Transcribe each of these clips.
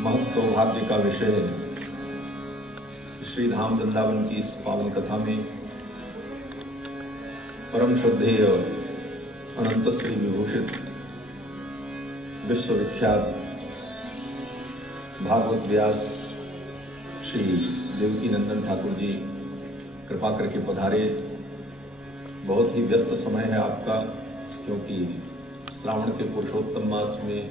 महत सौभाग्य का विषय है। श्री धाम वृंदावन की इस पावन कथा में परम श्रद्धेय अनंत श्री विभूषित विश्वविख्यात भागवत व्यास श्री देवकी नंदन ठाकुर जी कृपा करके पधारे। बहुत ही व्यस्त समय है आपका, क्योंकि श्रावण के पुरुषोत्तम मास में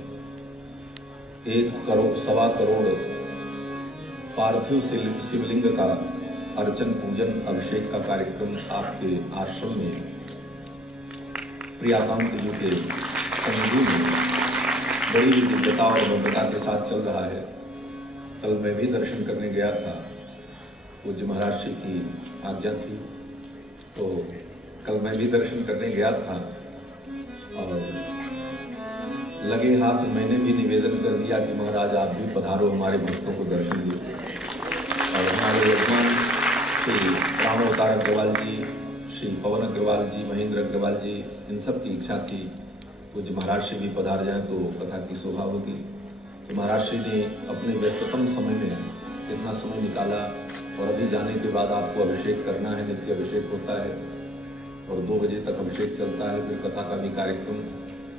1 करोड़ सवा करोड़ पार्थिव शिवलिंग का अर्चन पूजन अभिषेक का कार्यक्रम आपके आश्रम में प्रियाकांत जी के सन्निधि में बड़ी दिव्यता और भव्यता के साथ चल रहा है। कल मैं भी दर्शन करने गया था, पूज्य महाराज श्री की आज्ञा थी, तो कल मैं भी दर्शन करने गया था और लगे हाथ मैंने भी निवेदन कर दिया कि महाराज आप भी पधारो, हमारे भक्तों को दर्शन दीजिए। और हमारे यजमान श्री राम अवतार अग्रवाल जी, श्री पवन अग्रवाल जी, महेंद्र अग्रवाल जी, इन सब की इच्छा थी पूज्य महाराज श्री भी पधार जाएं तो कथा की शोभा होगी। तो महाराज श्री ने अपने व्यस्ततम समय में इतना समय निकाला और अभी जाने के बाद आपको अभिषेक करना है, नित्य अभिषेक होता है और 2 बजे तक अभिषेक चलता है, फिर कथा का भी कार्यक्रम।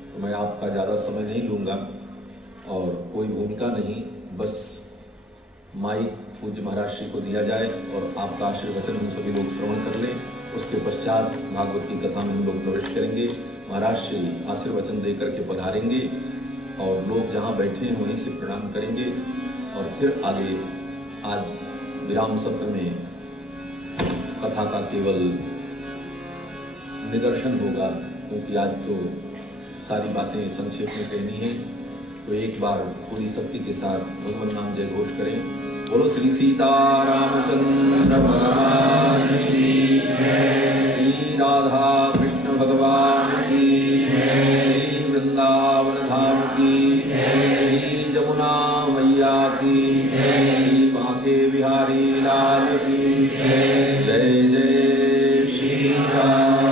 तो मैं आपका ज़्यादा समय नहीं लूँगा और कोई भूमिका नहीं, बस माइक पूज्य महाराज श्री को दिया जाए और आपका आशीर्वचन हम सभी लोग श्रवण कर लें। उसके पश्चात भागवत की कथा में हम लोग प्रवेश करेंगे। महाराज श्री आशीर्वचन देकर के पधारेंगे और लोग जहाँ बैठे हैं वहीं से प्रणाम करेंगे और फिर आगे आज विराम सत्र में कथा का केवल निदर्शन होगा, क्योंकि आज तो सारी बातें संक्षेप में कहनी है। तो एक बार पूरी शक्ति के साथ भगवान नाम जय घोष करें। बोलो श्री सीतारामचंद्र भगवान की जय, श्री राधा कृष्ण भगवान की जय, श्री वृंदावन धाम की जय, श्री जमुना मैया की जय, श्री बांके बिहारी लाल की जय। जय जय श्री राम।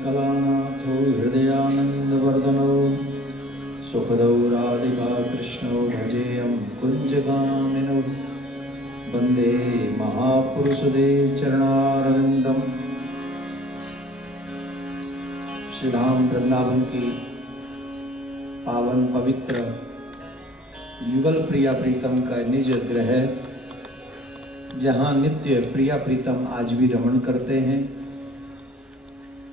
कलानाथो हृदयानंदवर्धनो सुखदौ राधिका कृष्णो भजेयं कुञ्जगामिनो वन्दे महापुरुषदे चरणारविन्दम्। श्री धाम वृंदावन की पावन पवित्र युगल प्रिया प्रीतम का निज गृह, जहाँ नित्य प्रिया प्रीतम आज भी रमण करते हैं।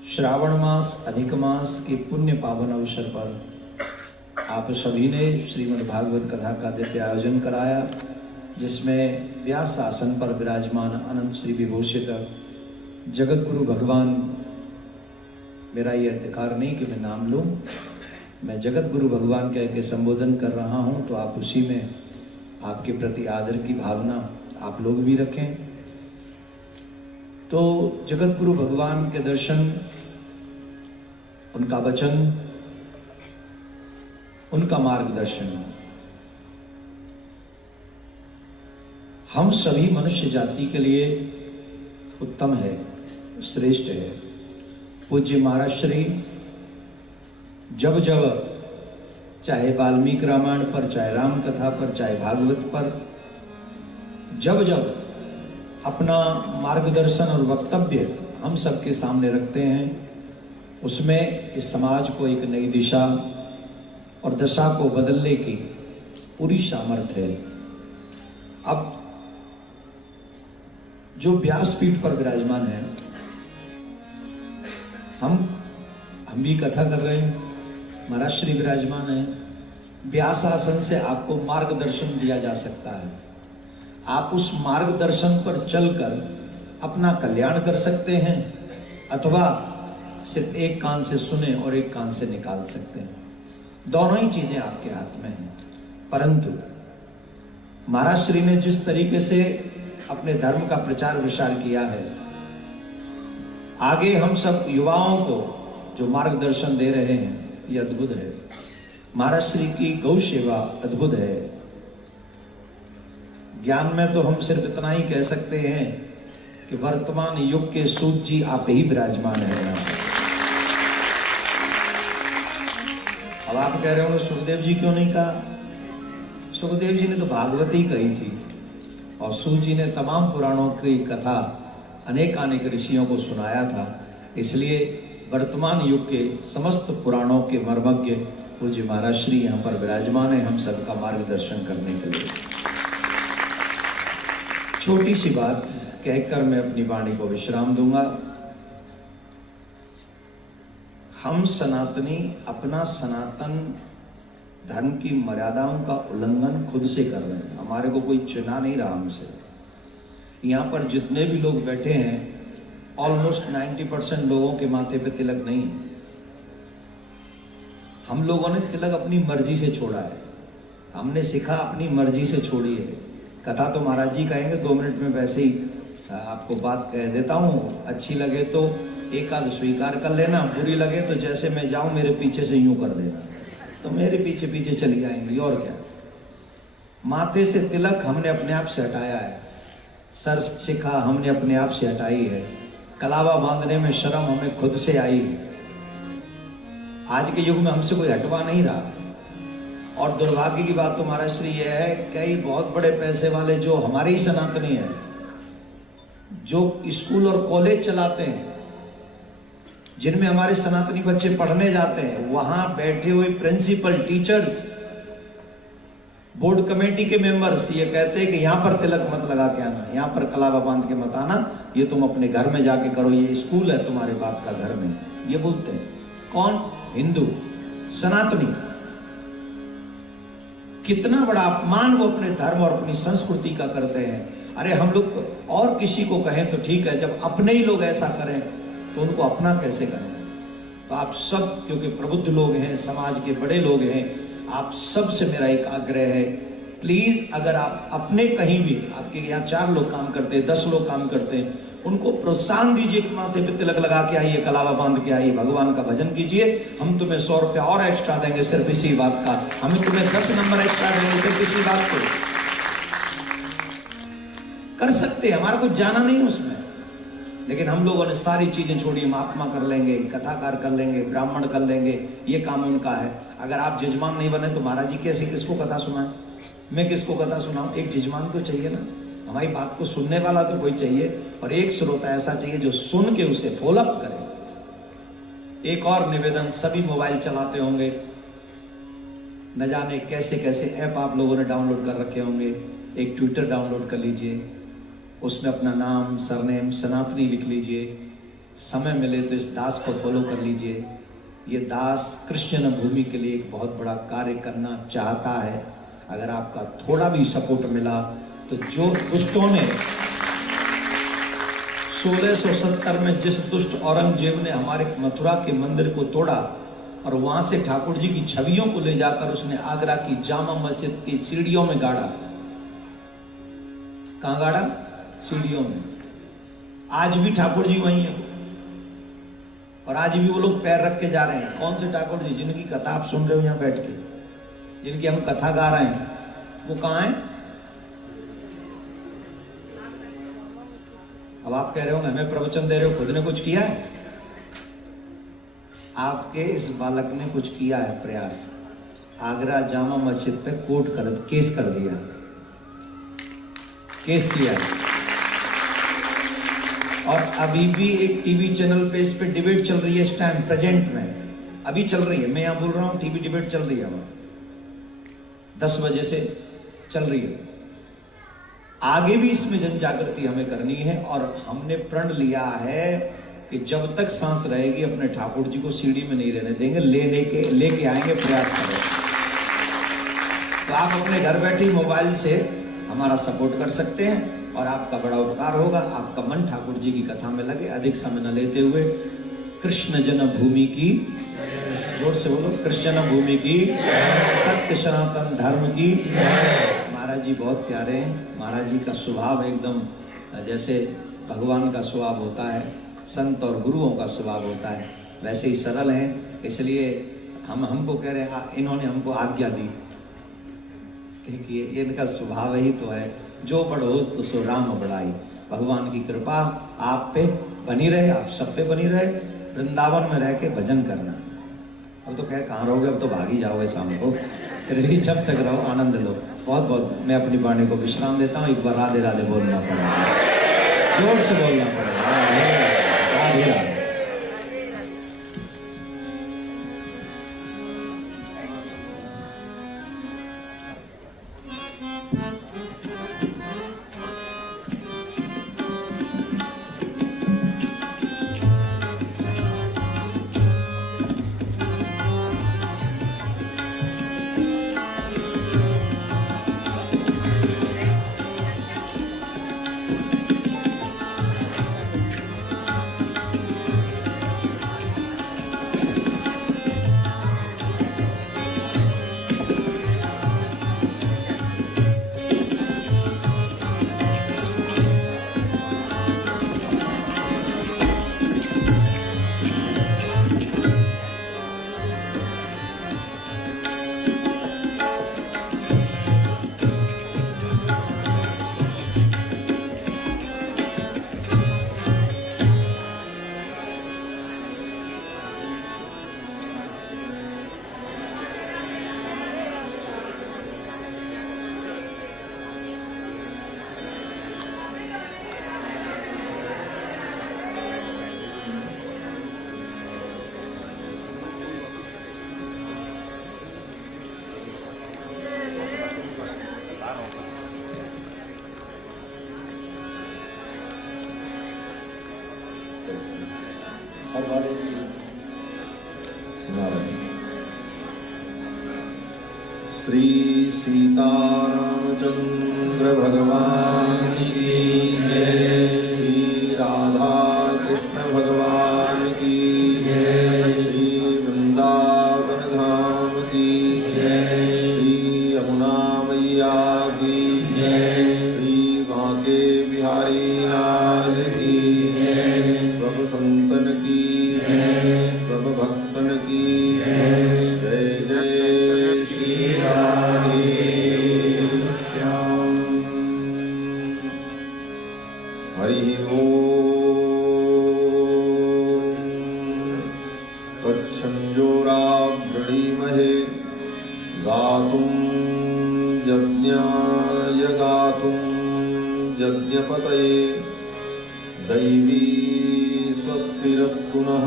श्रावण मास अधिक मास के पुण्य पावन अवसर पर आप सभी ने श्रीमद् भागवत कथा का दिव्य आयोजन कराया, जिसमें व्यास आसन पर विराजमान अनंत श्री विभूषित जगत गुरु भगवान, मेरा ये अधिकार नहीं कि मैं नाम लूं, मैं जगत गुरु भगवान कह के संबोधन कर रहा हूं, तो आप उसी में आपके प्रति आदर की भावना आप लोग भी रखें। तो जगत गुरु भगवान के दर्शन, उनका वचन, उनका मार्गदर्शन हम सभी मनुष्य जाति के लिए उत्तम है, श्रेष्ठ है। पूज्य महाराज श्री जब जब चाहे वाल्मीकि रामायण पर, चाहे राम कथा पर, चाहे भागवत पर, जब जब अपना मार्गदर्शन और वक्तव्य हम सबके सामने रखते हैं, उसमें इस समाज को एक नई दिशा और दशा को बदलने की पूरी सामर्थ्य है। अब जो व्यासपीठ पर विराजमान है, हम भी कथा कर रहे हैं, महाराज श्री विराजमान है। व्यास आसन से आपको मार्गदर्शन दिया जा सकता है। आप उस मार्गदर्शन पर चलकर अपना कल्याण कर सकते हैं, अथवा सिर्फ एक कान से सुने और एक कान से निकाल सकते हैं। दोनों ही चीजें आपके हाथ में हैं। परंतु महाराज श्री ने जिस तरीके से अपने धर्म का प्रचार विचार किया है, आगे हम सब युवाओं को जो मार्गदर्शन दे रहे हैं, ये अद्भुत है। महाराज श्री की गौ सेवा अद्भुत है। ज्ञान में तो हम सिर्फ इतना ही कह सकते हैं कि वर्तमान युग के सूत जी आप ही विराजमान हैं यहाँ पर। अब आप कह रहे होंगे सुखदेव जी क्यों नहीं कहा? सुखदेव जी ने तो भागवत ही कही थी और सूत जी ने तमाम पुराणों की कथा अनेक ऋषियों को सुनाया था। इसलिए वर्तमान युग के समस्त पुराणों के मर्मज्ञ पूज्य महाराज श्री यहाँ पर विराजमान है हम सबका मार्गदर्शन करने के लिए। छोटी सी बात कहकर मैं अपनी वाणी को विश्राम दूंगा। हम सनातनी अपना सनातन धर्म की मर्यादाओं का उल्लंघन खुद से कर रहे हैं। हमारे को कोई चुना नहीं रहा हमसे। यहाँ पर जितने भी लोग बैठे हैं ऑलमोस्ट 90% लोगों के माथे पे तिलक नहीं है। हम लोगों ने तिलक अपनी मर्जी से छोड़ा है। हमने सीखा अपनी मर्जी से छोड़ी है। कथा तो महाराज जी कहेंगे, 2 मिनट में वैसे ही आपको बात कह देता हूँ। अच्छी लगे तो एक आध स्वीकार कर लेना, बुरी लगे तो जैसे मैं जाऊं मेरे पीछे से यूं कर देना, तो मेरे पीछे पीछे चली जाएंगी। और क्या, माथे से तिलक हमने अपने आप से हटाया है। सर शिखा हमने अपने आप से हटाई है। कलावा बांधने में शर्म हमें खुद से आई है। आज के युग में हमसे कोई हटवा नहीं रहा। और दुर्भाग्य की बात तो महाराज श्री यह है, कई बहुत बड़े पैसे वाले जो हमारे ही सनातनी हैं, जो स्कूल और कॉलेज चलाते हैं, जिनमें हमारे सनातनी बच्चे पढ़ने जाते हैं, वहां बैठे हुए प्रिंसिपल, टीचर्स, बोर्ड कमेटी के मेंबर्स ये कहते हैं कि यहां पर तिलक मत लगा के आना, यहां पर कलावा बांध के मत आना, ये तुम अपने घर में जाके करो, ये स्कूल है तुम्हारे बाप का घर में। ये बोलते हैं कौन? हिंदू, सनातनी। कितना बड़ा अपमान वो अपने धर्म और अपनी संस्कृति का करते हैं। अरे हम लोग और किसी को कहें तो ठीक है, जब अपने ही लोग ऐसा करें तो उनको अपना कैसे करें? तो आप सब क्योंकि प्रबुद्ध लोग हैं, समाज के बड़े लोग हैं, आप सब से मेरा एक आग्रह है, प्लीज अगर आप अपने कहीं भी, आपके यहाँ 4 लोग काम करते हैं, 10 लोग काम करते हैं, उनको प्रोत्साहन दीजिए कि माथे पे तिलक लगा के आइए, कलावा बांध के आइए, भगवान का भजन कीजिए। हम तुम्हें 100 रुपया और एक्स्ट्रा देंगे सिर्फ इसी बात का। हम तुम्हें 10 नंबर एक्स्ट्रा देंगे सिर्फ इसी बात को। कर सकते हैं, हमारा कुछ जाना नहीं उसमें। लेकिन हम लोगों ने सारी चीजें छोड़ी। महात्मा कर लेंगे, कथाकार कर लेंगे, ब्राह्मण कर लेंगे, ये काम उनका है। अगर आप जजमान नहीं बने तो महाराज जी कैसे किसको कथा सुनाएं? मैं किसको कथा सुनाऊं? एक जजमान तो चाहिए ना, हमारी बात को सुनने वाला तो कोई चाहिए, और एक श्रोता ऐसा चाहिए जो सुन के उसे फॉलोअप करे। एक और निवेदन, सभी मोबाइल चलाते होंगे, न जाने कैसे कैसे ऐप आप लोगों ने डाउनलोड कर रखे होंगे। एक ट्विटर डाउनलोड कर लीजिए, उसमें अपना नाम, सरनेम सनातनी लिख लीजिए। समय मिले तो इस दास को फॉलो कर लीजिए। ये दास कृष्ण भूमि के लिए एक बहुत बड़ा कार्य करना चाहता है। अगर आपका थोड़ा भी सपोर्ट मिला तो जो दुष्टों ने 1670 में जिस दुष्ट औरंगजेब ने हमारे मथुरा के मंदिर को तोड़ा और वहां से ठाकुर जी की छवियों को ले जाकर उसने आगरा की जामा मस्जिद की सीढ़ियों में गाड़ा। कहां गाड़ा? सीढ़ियों में। आज भी ठाकुर जी वहीं है और आज भी वो लोग पैर रख के जा रहे हैं। कौन से ठाकुर जी? जिनकी कथा आप सुन रहे हो यहां बैठ के, जिनकी हम कथा गा रहे हैं, वो कहां है? अब आप कह रहे हो हमें प्रवचन दे रहे हो, खुद ने कुछ किया है? आपके इस बालक ने कुछ किया है प्रयास। आगरा जामा मस्जिद पे केस कर दिया, केस किया है। और अभी भी एक टीवी चैनल पे इस पे डिबेट चल रही है इस टाइम प्रेजेंट में, अभी चल रही है। मैं यहां बोल रहा हूं, टीवी डिबेट चल रही है, 10 बजे से चल रही है। आगे भी इसमें जन जागृति हमें करनी है और हमने प्रण लिया है कि जब तक सांस रहेगी अपने ठाकुर जी को सीढ़ी में नहीं रहने देंगे, लेके आएंगे, प्रयास करेंगे। तो आप अपने घर बैठे मोबाइल से हमारा सपोर्ट कर सकते हैं और आपका बड़ा उपकार होगा। आपका मन ठाकुर जी की कथा में लगे। अधिक समय न लेते हुए कृष्ण जन्मभूमि की, जोर से बोलो, कृष्ण जन्मभूमि की, सत्य सनातन धर्म की। महाराज जी बहुत प्यारे हैं। महाराज जी का स्वभाव एकदम जैसे भगवान का स्वभाव होता है, संत और गुरुओं का स्वभाव होता है, वैसे ही सरल हैं। इसलिए हमको कह रहे हैं, इन्होंने हमको आज्ञा दी कि इनका स्वभाव ही तो है जो बढ़ोस तो सो राम बढ़ाई। भगवान की कृपा आप पे बनी रहे, आप सब पे बनी रहे। वृंदावन में रह के भजन करना। अब तो कह कहाँ रहोगे, अब तो भाग ही जाओगे शाम को। फिर भी जब तक रहो आनंद लो। बहुत बहुत मैं अपनी वाणी को विश्राम देता हूँ। एक बार राधे राधे बोलना पड़ेगा, जोर से बोलना पड़ेगा। राधे राधे। श्री सीतारामचंद्र भगवान की जय। श्री राधा कृष्ण भगवान की जय। श्री वृंदावन धाम की जय। श्री यमुना मैया की जय। श्री बांके बिहारी लाल की जय। सब संतन की जय, सब भक्तन की जय। जय जय श्री राधे श्याम। हरि ओम तच्छंजोरावृणीमहे गातुं यज्ञाय गातुं यज्ञपतये दैवी स्वस्तिरस्तु नः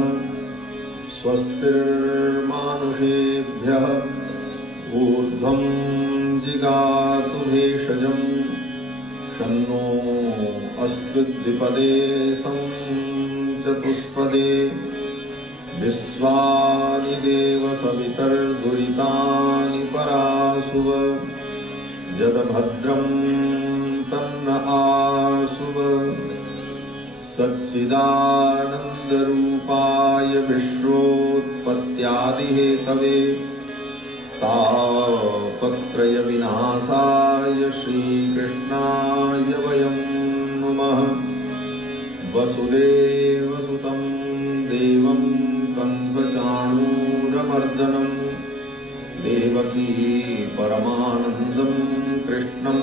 स्वस्तिर्मानुषेभ्यः ऊर्ध्वं जिगातु भेषजं शन्नो अस्तु द्विपदे सं चतुष्पदे विश्वानि देव सवितर्दुरितानि परासुव यद्भद्रं तन्न आसुव सच्चिदानन्दरूपाय विश्वोत्पत्त्यादिहेतवे तापत्रयविनाशाय श्रीकृष्णाय वयं नुमः। वसुदेवसुतं देवं कंसचाणूरमर्दनं देवकी परमानन्दं कृष्णं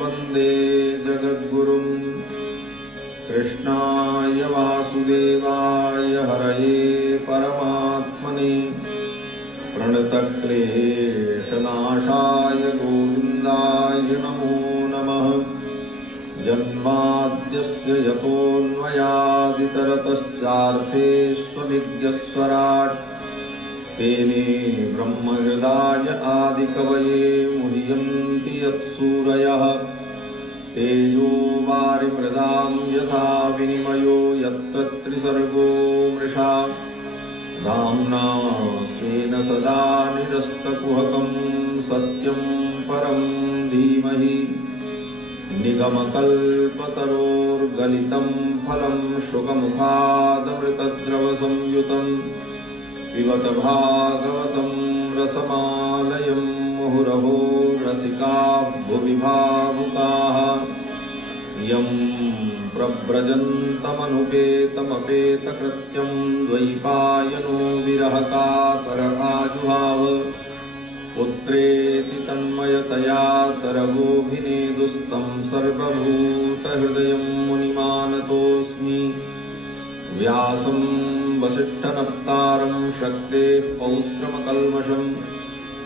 वन्दे जगद्गुरुं। कृष्णाय वासुदेवाय हरये परमात्मने प्रणतक्लेशनाशाय गोविन्दाय नमो नमः। जन्माद्यस्य यतोऽन्वयादितरतश्चार्थेष्वभिज्ञस्वराट् तेने ब्रह्महृदाय आदिकवये मुह्यन्ति यत्सूरयः। तेजो वारिमृदां यथा विनिमयो यत्र त्रिसर्गो मृषा धाम्ना स्वेन सदा निरस्तकुहकं सत्यं परं धीमहि। निगमकल्पतरोर्गलितं फलं शुकमुखादमृतद्रवसंयुतं पिबत भागवतं रसमालयं मुहुरहो रसिका भुवि भावुकाः। यं प्रव्रजन्तमनुपेतमपेतकृत्यं द्वैपायनो विरहकातर आजुहाव। पुत्रेति तन्मयतया सर्वोऽभिनेदुस्तं सर्वभूतहृदयं मुनिमानतोऽस्मि। व्यासं वसिष्ठनप्तारं शक्तेः पौत्रमकल्मषं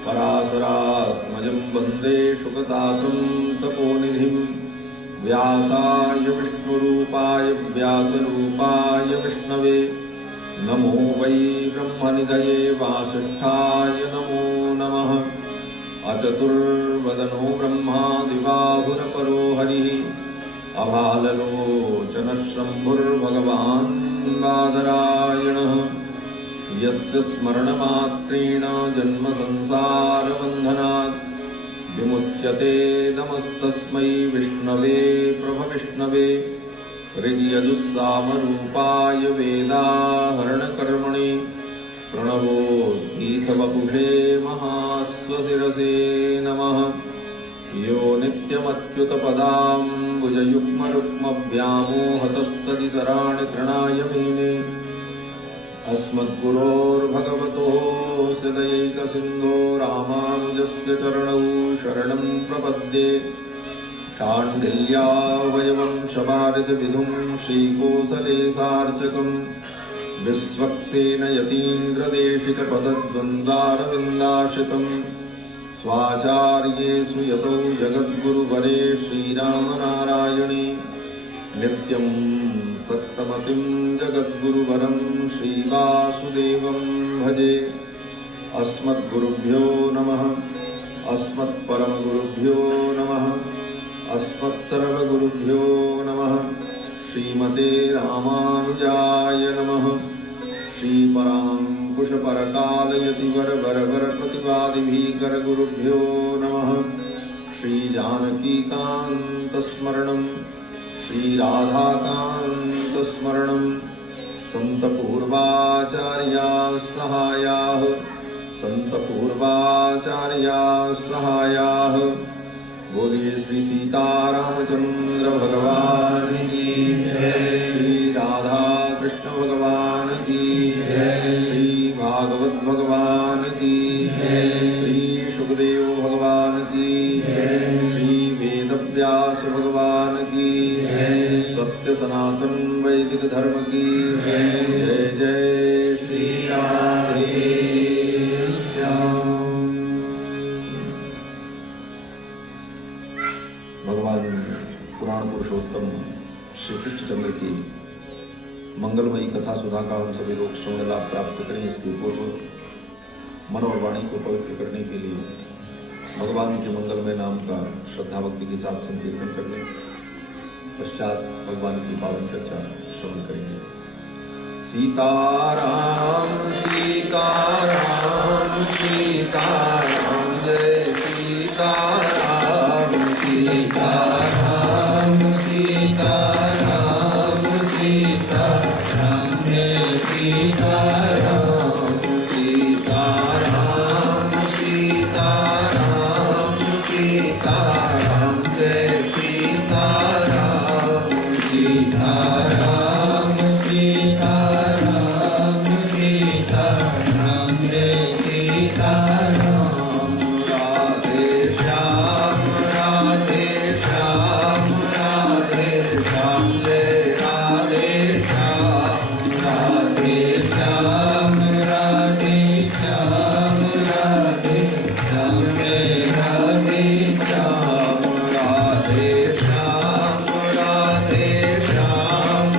पराशरात्मजं वन्दे शुकतातं तपोनिधिं। व्यासाय विष्णुरूपाय व्यासरूपाय विष्णवे नमो वै ब्रह्मनिधये वासिष्ठाय नमो नमः। अचतुर्वदनो ब्रह्मा दिवाहुरपरो हरिः अभाललोचनशम्भुर्भगवान् बादरायणः। यस्य स्मरणमात्रेण जन्मसंसारबन्धनात् विमुच्यते नमस्तस्मै विष्णवे प्रभविष्णवे। ऋग्यजुस्सामरूपाय वेदाहरणकर्मणे प्रणवोद्गीतवपुषे महास्वशिरसे नमः। यो नित्यमच्युतपदाम्बुजयुग्मरुक्मव्यामोहतस्तदितराणि तृणाय मेने। अस्मद्गुरोर्भगवतोऽस्य दयैकसिन्धो रामानुजस्य चरणौ शरणं प्रपद्ये। शाण्डिल्यावयवं शबारितविधुं श्रीकोसलेशार्चकं विश्वक्सेन यतीन्द्रदेशिकपदद्वन्द्वारविन्दाश्रितं। स्वाचार्येषु यतौ जगद्गुरुवरे श्रीरामनारायणे नित्यं सत्तमतिं जगद्गुरुवरं श्रीवासुदेवं भजे। अस्मद्गुरुभ्यो नमः। अस्मत्परमगुरुभ्यो नमः। अस्मत्सर्वगुरुभ्यो नमः। श्रीमते रामानुजाय नमः। श्रीपराङ्कुशपरकालयतिवरवरवरप्रतिवादिभीकरगुरुभ्यो नमः। श्रीजानकीकान्तस्मरणं श्रीराधाकान्तस्मरणं। सन्तपूर्वाचार्याः सहायाः सन्तपूर्वाचार्याः सहायाः। बोलिए श्री सीतारामचंद्र भगवान की जय। श्री राधा कृष्ण भगवान की जय। श्री भागवत भगवान की जय। श्री सुखदेव भगवान की जय। श्री वेदव्यास भगवान की जय। सत्य सनातन वैदिक धर्म की जय। जय जय श्री राधे श्याम। भगवान पुराण पुरुषोत्तम श्री कृष्णचंद्र की मंगलमयी कथा सुधा का हम सभी लोग श्रवण लाभ प्राप्त करें। इसके पूर्व मन और वाणी को पवित्र करने के लिए भगवान के मंगलमय नाम का श्रद्धा भक्ति के साथ संकीर्तन करने पश्चात भगवान की पावन चर्चा श्रवण करेंगे। सीताराम सीताराम सीताराम जय सीताराम। सीताराम सीताराम सीताराम जय सीताराम। सीताराम सीताराम सीताराम जय सीताराम। सीताराम सीताराम सीताराम जय सीताराम। राधे श्याम राधे श्याम राधे श्याम जय राधे श्याम। राधे श्याम राधे श्याम राधे श्याम जय राधे श्याम। राधे श्याम राधे श्याम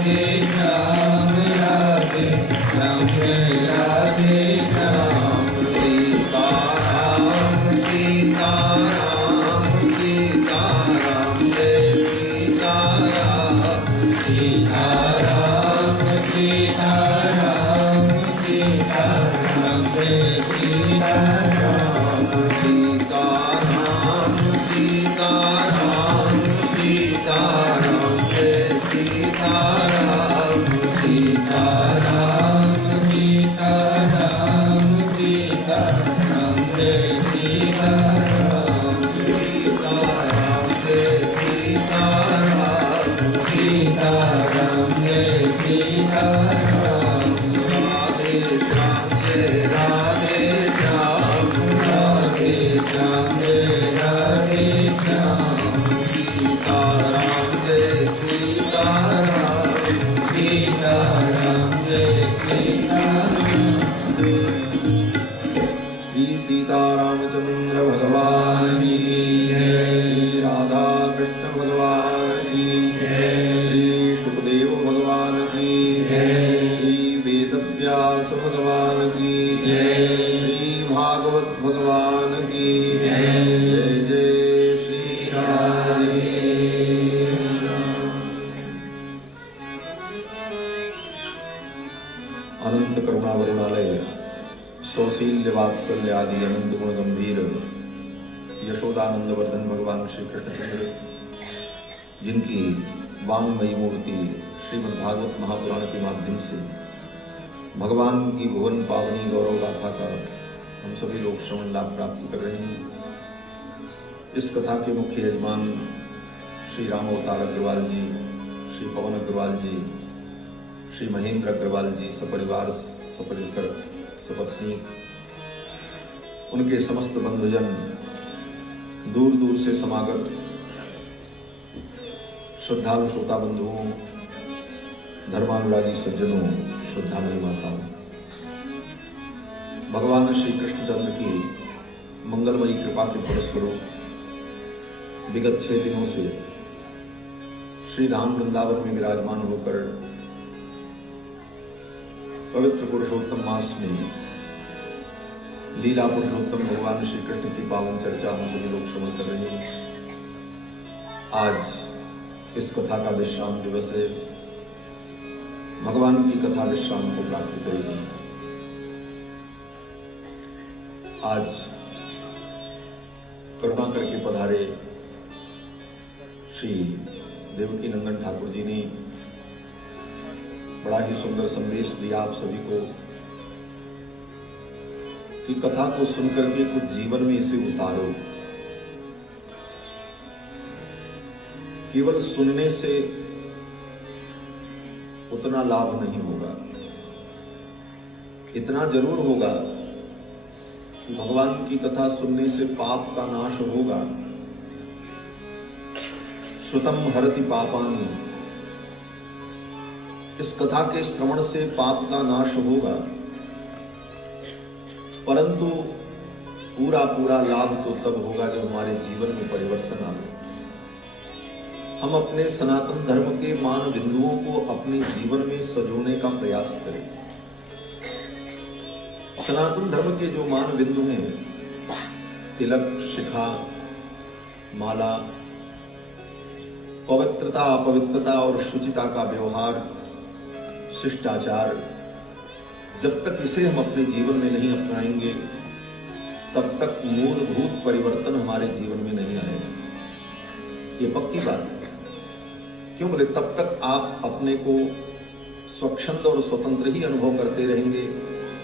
राधे श्याम राधे श्याम राधे श्याम सीताराम सीताराम सीताराम जय सीताराम सीताराम सीताराम सीताराम जय सीताराम सीताराम सीताराम सीताराम जय सीताराम सीताराम सीताराम सीताराम जय सीताराम सीताराम जय सीताराम सीताराम जय सीताराम राधे श्याम जय राधे श्याम राधे श्याम जय राधे श्याम सीताराम जय सीताराम सीताराम जय सीताराम श्री सीतारामचंद्र भगवान की जय राधा कृष्ण भगवान की जय श्री सुखदेव भगवान की जय श्री वेदव्यास भगवान की जय श्री भागवत भगवान की जय जय जय श्री राधे अनंत करुणा वरुणालय सौशील्य वात्सल्य आदि अनंत गुण गंभीर यशोदानंद वर्धन भगवान श्री कृष्णचंद्र जिनकी वांगमयी मूर्ति श्रीमद् भागवत महापुराण के माध्यम से भगवान की भुवन पावनी गौरव गाथा का हम सभी लोग श्रवण लाभ प्राप्त कर रहे हैं। इस कथा के मुख्य यजमान श्री राम अवतार अग्रवाल जी, श्री पवन अग्रवाल जी, श्री महेंद्र अग्रवाल जी सपरिवार सपरिकर सपत्नी, उनके समस्त बंधुजन, दूर दूर से समागत श्रद्धालु श्रोता बंधुओं, धर्मानुरागी सज्जनों, श्रद्धामयी माताओं, भगवान श्री कृष्णचंद्र की मंगलमयी कृपा के फलस्वरूप विगत 6 दिनों से श्री धाम वृंदावन में विराजमान होकर पवित्र पुरुषोत्तम मास में लीला पुरुषोत्तम भगवान श्री कृष्ण की पावन चर्चा हम सभी लोग श्रवण कर रहे हैं। आज इस कथा का विश्राम दिवस है। भगवान की कथा विश्राम को प्राप्त करेगी। आज करुणा करके पधारे श्री देवकी नंदन ठाकुर जी ने बड़ा ही सुंदर संदेश दिया आप सभी को कि कथा को सुनकर के कुछ जीवन में इसे उतारो। केवल सुनने से उतना लाभ नहीं होगा, इतना जरूर होगा कि भगवान की कथा सुनने से पाप का नाश होगा। श्रुतम हरति पापानि, इस कथा के श्रवण से पाप का नाश होगा, परंतु पूरा पूरा लाभ तो तब होगा जब हमारे जीवन में परिवर्तन आए। हम अपने सनातन धर्म के मान बिंदुओं को अपने जीवन में सजोने का प्रयास करें। सनातन धर्म के जो मान बिंदु हैं, तिलक, शिखा, माला, पवित्रता, अपवित्रता और शुचिता का व्यवहार, शिष्टाचार, जब तक इसे हम अपने जीवन में नहीं अपनाएंगे तब तक मूलभूत परिवर्तन हमारे जीवन में नहीं आएगा। ये पक्की बात है। क्यों बोले? तब तक आप अपने को स्वच्छंद और स्वतंत्र ही अनुभव करते रहेंगे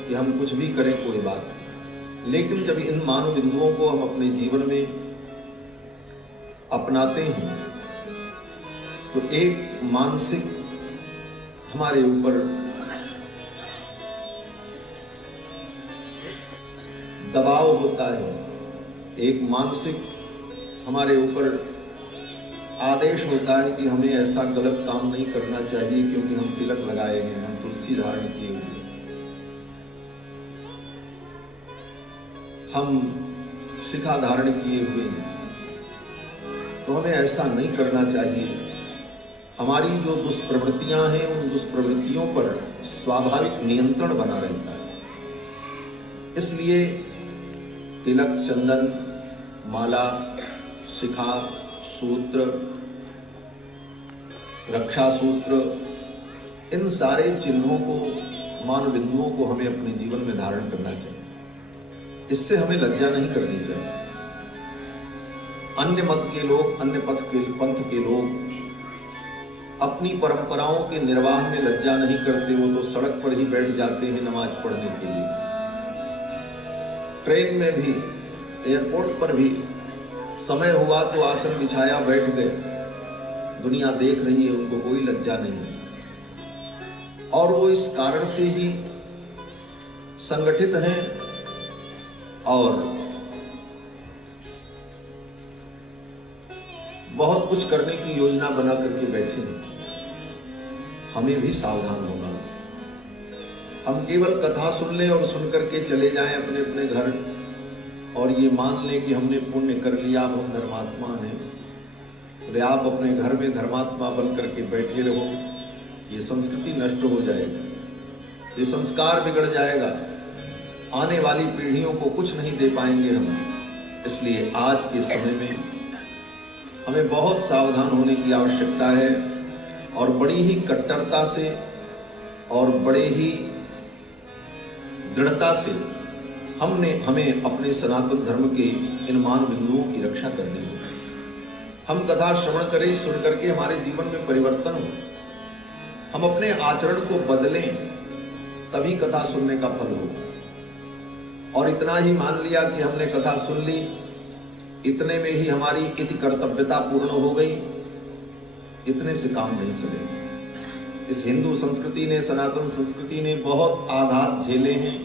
कि हम कुछ भी करें कोई बात नहीं। लेकिन जब इन मानव बिंदुओं को हम अपने जीवन में अपनाते हैं तो एक मानसिक हमारे ऊपर दबाव होता है, एक मानसिक हमारे ऊपर आदेश होता है कि हमें ऐसा गलत काम नहीं करना चाहिए क्योंकि हम तिलक लगाए हैं, हम तुलसी धारण किए हुए हैं, हम शिखा धारण किए हुए हैं, तो हमें ऐसा नहीं करना चाहिए। हमारी जो दुष्प्रवृत्तियां हैं उन दुष्प्रवृत्तियों पर स्वाभाविक नियंत्रण बना रहता है। इसलिए तिलक, चंदन, माला, शिखा, सूत्र, रक्षा सूत्र, इन सारे चिन्हों को, मान बिंदुओं को हमें अपने जीवन में धारण करना चाहिए। इससे हमें लज्जा नहीं करनी चाहिए। अन्य मत के लोग, अन्य पंथ के लोग अपनी परंपराओं के निर्वाह में लज्जा नहीं करते। वो तो सड़क पर ही बैठ जाते हैं नमाज पढ़ने के लिए। ट्रेन में भी, एयरपोर्ट पर भी समय हुआ तो आसन बिछाया, बैठ गए। दुनिया देख रही है, उनको कोई लज्जा नहीं है। और वो इस कारण से ही संगठित हैं और बहुत कुछ करने की योजना बना करके बैठे हैं। हमें भी सावधान होना। हम केवल कथा सुन लें और सुन करके चले जाएं अपने अपने घर और ये मान लें कि हमने पुण्य कर लिया, अब हम धर्मात्मा हैं। तो आप अपने घर में धर्मात्मा बन करके बैठे रहो, ये संस्कृति नष्ट हो जाएगी, ये संस्कार बिगड़ जाएगा, आने वाली पीढ़ियों को कुछ नहीं दे पाएंगे हम। इसलिए आज के समय में हमें बहुत सावधान होने की आवश्यकता है और बड़ी ही कट्टरता से और बड़े ही दृढ़ता से हमें अपने सनातन धर्म के इन मान बिंदुओं की रक्षा करनी होगी। हम कथा श्रवण करें, सुन करके हमारे जीवन में परिवर्तन हो, हम अपने आचरण को बदलें, तभी कथा सुनने का फल होगा। और इतना ही मान लिया कि हमने कथा सुन ली, इतने में ही हमारी इति कर्तव्यता पूर्ण हो गई, इतने से काम नहीं चलेगा। इस हिंदू संस्कृति ने, सनातन संस्कृति ने बहुत आघात झेले हैं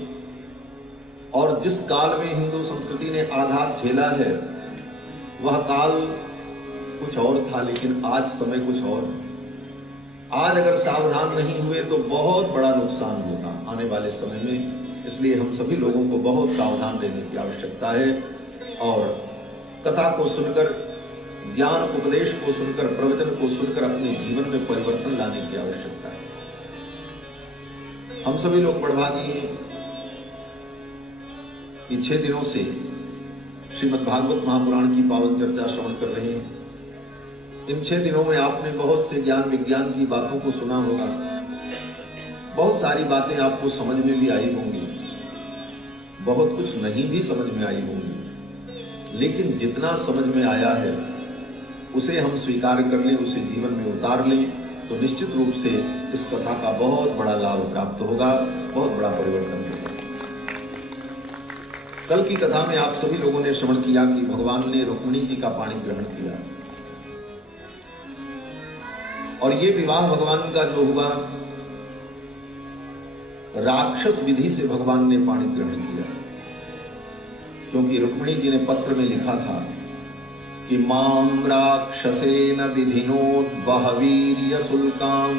और जिस काल में हिंदू संस्कृति ने आघात झेला है वह काल कुछ और था, लेकिन आज समय कुछ और है। आज अगर सावधान नहीं हुए तो बहुत बड़ा नुकसान होगा आने वाले समय में। इसलिए हम सभी लोगों को बहुत सावधान रहने की आवश्यकता है और कथा को सुनकर, ज्ञान उपदेश को सुनकर, प्रवचन को सुनकर अपने जीवन में परिवर्तन लाने की आवश्यकता है। हम सभी लोग बड़भागी हैं कि 6 दिनों से श्रीमद् भागवत महापुराण की पावन चर्चा श्रवण कर रहे हैं। इन 6 दिनों में आपने बहुत से ज्ञान विज्ञान की बातों को सुना होगा, बहुत सारी बातें आपको समझ में भी आई होंगी, बहुत कुछ नहीं भी समझ में आई होंगी, लेकिन जितना समझ में आया है उसे हम स्वीकार कर लें, उसे जीवन में उतार लें तो निश्चित रूप से इस कथा का बहुत बड़ा लाभ प्राप्त होगा, बहुत बड़ा परिवर्तन होगा। कल की कथा में आप सभी लोगों ने श्रवण किया कि भगवान ने रुक्मिणी जी का पाणी ग्रहण किया और ये विवाह भगवान का जो हुआ राक्षस विधि से भगवान ने पाणी ग्रहण किया, क्योंकि रुक्मिणी जी ने पत्र में लिखा था कि माम राक्षसेन विधिनोद बहवीर्य शुल्काम।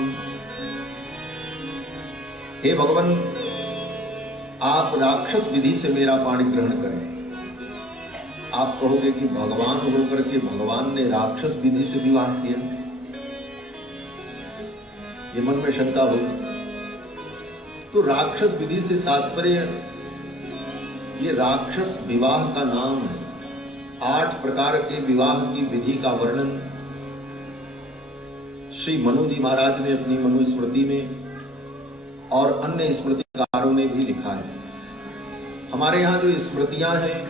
हे भगवान, आप राक्षस विधि से मेरा पाणी ग्रहण करें। आप कहोगे कि भगवान होकर के भगवान ने राक्षस विधि से विवाह किया, ये मन में शंका होगी। तो राक्षस विधि से तात्पर्य, ये राक्षस विवाह का नाम है। 8 प्रकार के विवाह की विधि का वर्णन श्री मनु जी महाराज ने अपनी मनु स्मृति में और अन्य स्मृतिकारों ने भी लिखा है। हमारे यहां जो स्मृतियां हैं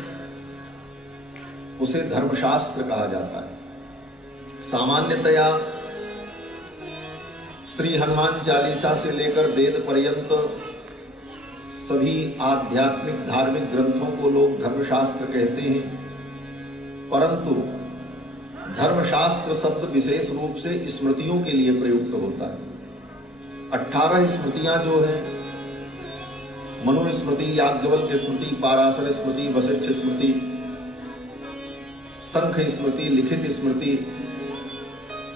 उसे धर्मशास्त्र कहा जाता है। सामान्यतया श्री हनुमान चालीसा से लेकर वेद पर्यंत सभी आध्यात्मिक धार्मिक ग्रंथों को लोग धर्मशास्त्र कहते हैं, परंतु धर्मशास्त्र शब्द विशेष रूप से स्मृतियों के लिए प्रयुक्त होता है। 18 स्मृतियां जो हैं, मनु स्मृति, याज्ञवल्क्य स्मृति, पाराशर स्मृति, वशिष्ठ स्मृति, शंख स्मृति, लिखित स्मृति,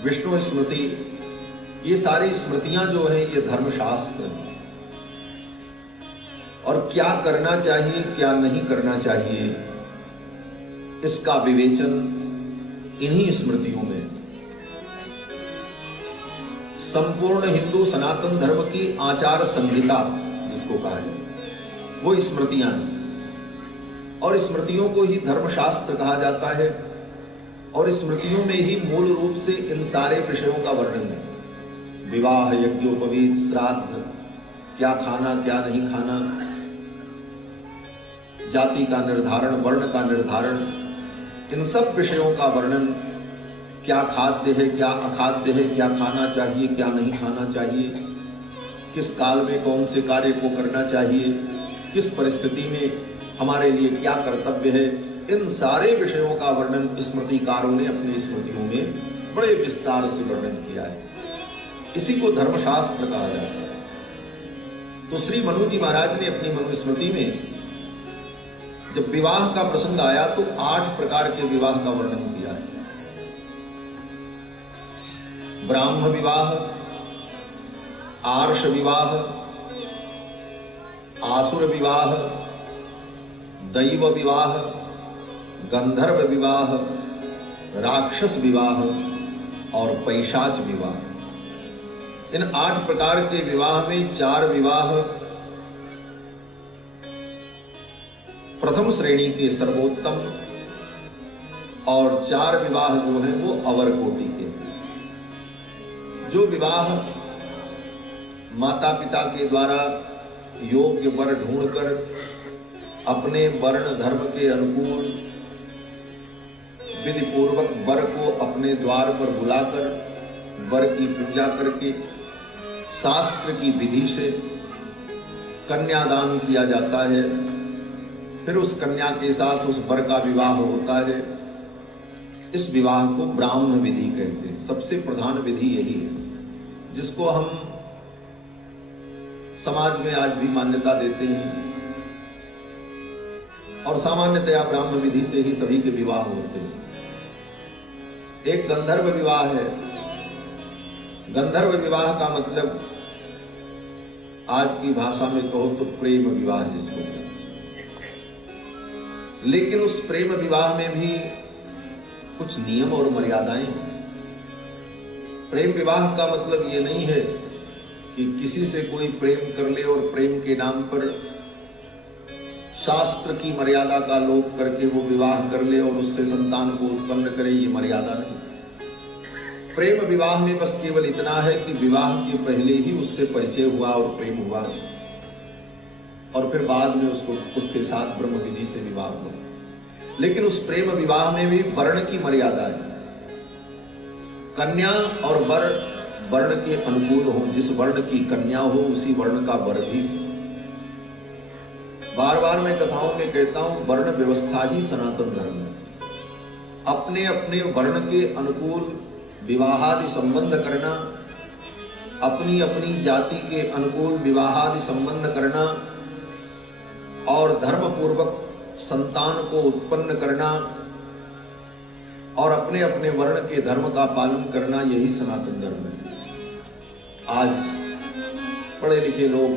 विष्णु स्मृति, ये सारी स्मृतियां जो हैं ये धर्मशास्त्र हैं। और क्या करना चाहिए, क्या नहीं करना चाहिए, इसका विवेचन इन्हीं स्मृतियों में। संपूर्ण हिंदू सनातन धर्म की आचार संहिता जिसको कहा जाए वो स्मृतियां हैं, और स्मृतियों को ही धर्मशास्त्र कहा जाता है। और स्मृतियों में ही मूल रूप से इन सारे विषयों का वर्णन है। विवाह, यज्ञोपवीत, श्राद्ध, क्या खाना क्या नहीं खाना, जाति का निर्धारण, वर्ण का निर्धारण, इन सब विषयों का वर्णन, क्या खाद्य है क्या अखाद्य है, क्या खाना चाहिए क्या नहीं खाना चाहिए, किस काल में कौन से कार्य को करना चाहिए, किस परिस्थिति में हमारे लिए क्या कर्तव्य है, इन सारे विषयों का वर्णन स्मृतिकारों ने अपनी स्मृतियों में बड़े विस्तार से वर्णन किया है। इसी को धर्मशास्त्र कहा जाता है। तो श्री मनु जी महाराज ने अपनी मनुस्मृति में जब विवाह का प्रसंग आया तो 8 प्रकार के विवाह का वर्णन किया है। ब्राह्म विवाह, आर्ष विवाह, आसुर विवाह, दैव विवाह, गंधर्व विवाह, राक्षस विवाह और पैशाच विवाह। इन 8 प्रकार के विवाह में 4 विवाह प्रथम श्रेणी के सर्वोत्तम और 4 विवाह जो है वो अवर कोटि के। जो विवाह माता पिता के द्वारा योग्य वर ढूंढकर अपने वर्ण धर्म के अनुकूल विधि पूर्वक वर को अपने द्वार पर बुलाकर वर की पूजा करके शास्त्र की विधि से कन्यादान किया जाता है, फिर उस कन्या के साथ उस वर का विवाह होता है। इस विवाह को ब्राह्मण विधि कहते हैं। सबसे प्रधान विधि यही है जिसको हम समाज में आज भी मान्यता देते हैं, और सामान्यतया ब्राह्मण विधि से ही सभी के विवाह होते हैं। एक गंधर्व विवाह है। गंधर्व विवाह का मतलब आज की भाषा में कहो तो प्रेम विवाह जिसको कहते हैं। लेकिन उस प्रेम विवाह में भी कुछ नियम और मर्यादाएं हैं। प्रेम विवाह का मतलब ये नहीं है कि किसी से कोई प्रेम कर ले और प्रेम के नाम पर शास्त्र की मर्यादा का लोप करके वो विवाह कर ले और उससे संतान को उत्पन्न करे, ये मर्यादा नहीं। प्रेम विवाह में बस केवल इतना है कि विवाह के पहले ही उससे परिचय हुआ और प्रेम हुआ, और फिर बाद में उसके साथ ब्रह्म विधि से विवाह हुआ। लेकिन उस प्रेम विवाह में भी वर्ण की मर्यादा है। कन्या और वर वर्ण के अनुकूल हो, जिस वर्ण की कन्या हो उसी वर्ण का वर भी। बार बार मैं कथाओं में कहता हूं, वर्ण व्यवस्था ही सनातन धर्म है। अपने अपने वर्ण के अनुकूल विवाहादि संबंध करना, अपनी अपनी जाति के अनुकूल विवाहादि संबंध करना और धर्म पूर्वक संतान को उत्पन्न करना और अपने अपने वर्ण के धर्म का पालन करना, यही सनातन धर्म है। आज पढ़े लिखे लोग,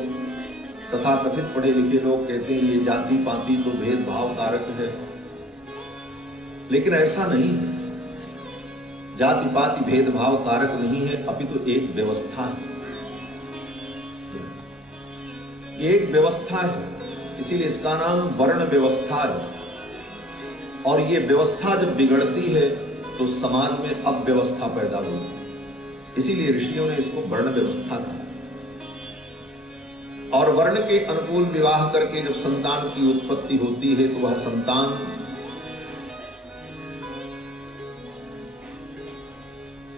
तथा कथित पढ़े लिखे लोग कहते हैं ये जाति पाति तो भेदभाव कारक है, लेकिन ऐसा नहीं है। जाति पाति भेदभाव कारक नहीं है, अपितु एक व्यवस्था है। एक व्यवस्था है, इसीलिए इसका नाम वर्ण व्यवस्था है। और ये व्यवस्था जब बिगड़ती है तो समाज में अव्यवस्था पैदा होती है। इसीलिए ऋषियों ने इसको वर्ण व्यवस्था कहा। और वर्ण के अनुकूल विवाह करके जब संतान की उत्पत्ति होती है तो वह संतान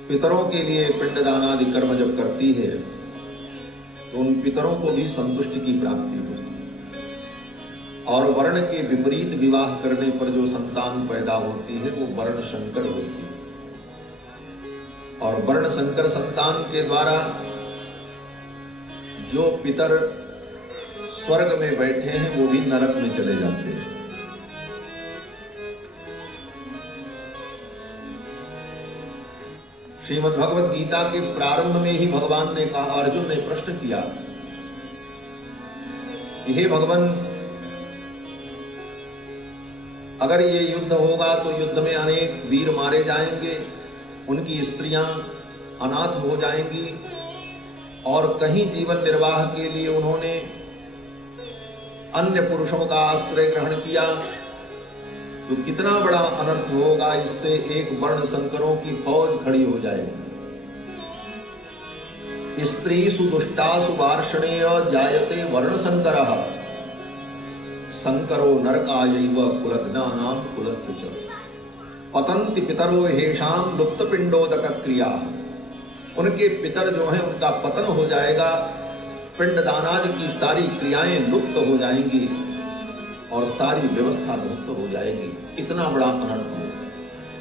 पितरों के लिए पिंडदान आदि कर्म जब करती है तो उन पितरों को भी संतुष्टि की प्राप्ति होती है। और वर्ण के विपरीत विवाह करने पर जो संतान पैदा होती है वो वर्ण संकर होती है। और वर्ण संकर संतान के द्वारा जो पितर स्वर्ग में बैठे हैं वो भी नरक में चले जाते हैं। श्रीमद् भगवत गीता के प्रारंभ में ही भगवान ने कहा, अर्जुन ने प्रश्न किया, हे भगवान, अगर ये युद्ध होगा तो युद्ध में अनेक वीर मारे जाएंगे, उनकी स्त्रियां अनाथ हो जाएंगी, और कहीं जीवन निर्वाह के लिए उन्होंने अन्य पुरुषों का आश्रय ग्रहण किया तो कितना बड़ा अनर्थ होगा। इससे एक वर्ण संकरों की फौज खड़ी हो जाएगी। स्त्रीषु दुष्टासु वार्षणेय जायते वर्ण संकरः संकरो नरकायैव कुलघ्नानां कुलस्य च पतन्ति पितरो हेषां लुप्त पिंडोदक क्रिया। उनके पितर जो हैं उनका पतन हो जाएगा, पिंडदानादि की सारी क्रियाएं लुप्त हो जाएंगी और सारी व्यवस्था ध्वस्त हो जाएगी। इतना बड़ा अनर्थ हो,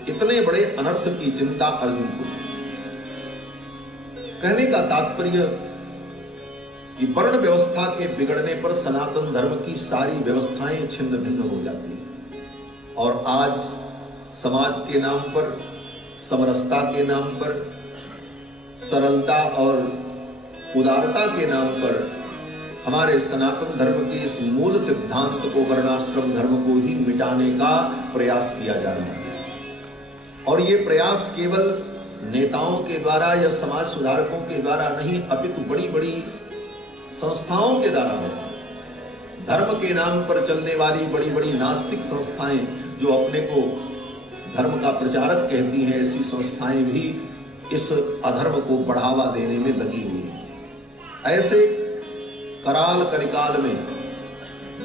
इतने बड़े अनर्थ की चिंता अर्जुन को। कहने का तात्पर्य कि वर्ण व्यवस्था के बिगड़ने पर सनातन धर्म की सारी व्यवस्थाएं छिन्न भिन्न हो जाती हैं और आज समाज के नाम पर, समरसता के नाम पर, सरलता और उदारता के नाम पर हमारे सनातन धर्म के इस मूल सिद्धांत को, वर्णाश्रम धर्म को ही मिटाने का प्रयास किया जा रहा है। और ये प्रयास केवल नेताओं के द्वारा या समाज सुधारकों के द्वारा नहीं, अपितु बड़ी बड़ी संस्थाओं के द्वारा होता है। धर्म के नाम पर चलने वाली बड़ी बड़ी नास्तिक संस्थाएं जो अपने को धर्म का प्रचारक कहती हैं, ऐसी संस्थाएं भी इस अधर्म को बढ़ावा देने में लगी हुई है। ऐसे कराल कलिकाल में,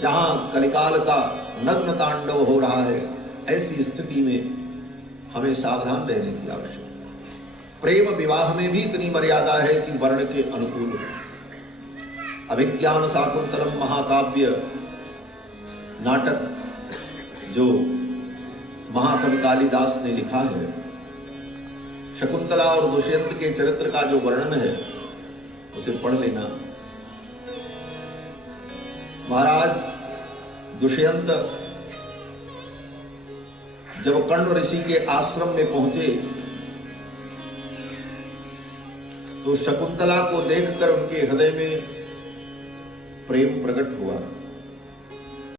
जहां कलिकाल का नग्न तांडव हो रहा है, ऐसी स्थिति में हमें सावधान रहने की आवश्यकता है। प्रेम विवाह में भी इतनी मर्यादा है कि वर्ण के अनुकूल है। अभिज्ञान शाकुंतलम महाकाव्य नाटक जो महाकवि कालिदास ने लिखा है, शकुंतला और दुष्यंत के चरित्र का जो वर्णन है उसे पढ़ लेना। महाराज दुष्यंत जब कर्ण ऋषि के आश्रम में पहुंचे तो शकुंतला को देखकर उनके हृदय में प्रेम प्रकट हुआ।